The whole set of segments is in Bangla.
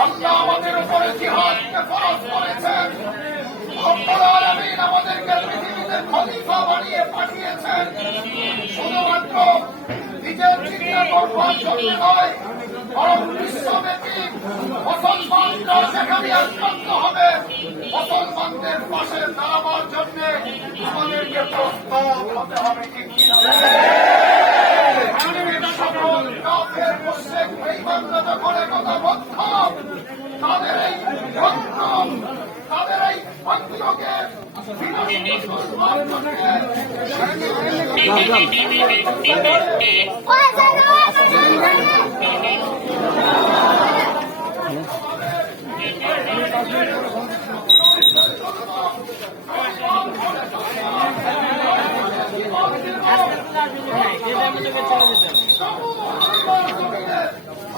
আল্লাহ আমাদের উপরে জিহাদকে ফরজ করেছেন। রব্বুল আলামিন আমাদেরকে পৃথিবীতে খলিফা বানিয়ে পাঠিয়েছেন শুধুমাত্র নিজের চিন্তা করবার জন্য নয়, বরং বিশ্বব্যাপী মুসলমানরা যেখানে আক্রান্ত হবে মুসলমানদের পাশে দাঁড়াবার জন্য আমাদেরকে প্রস্তুত হতে হবে। ঠিক কিনা? সকল কাফের মুশরিক বেঈমানরা যখন একতাবদ্ধ, তাদের এই সংগ্রাম, তাদের এই সংযোগে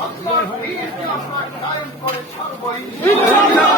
আল্লাহর দ্বীনকে আমরা কায়েম করে ছাড়বো ইনশাআল্লাহ।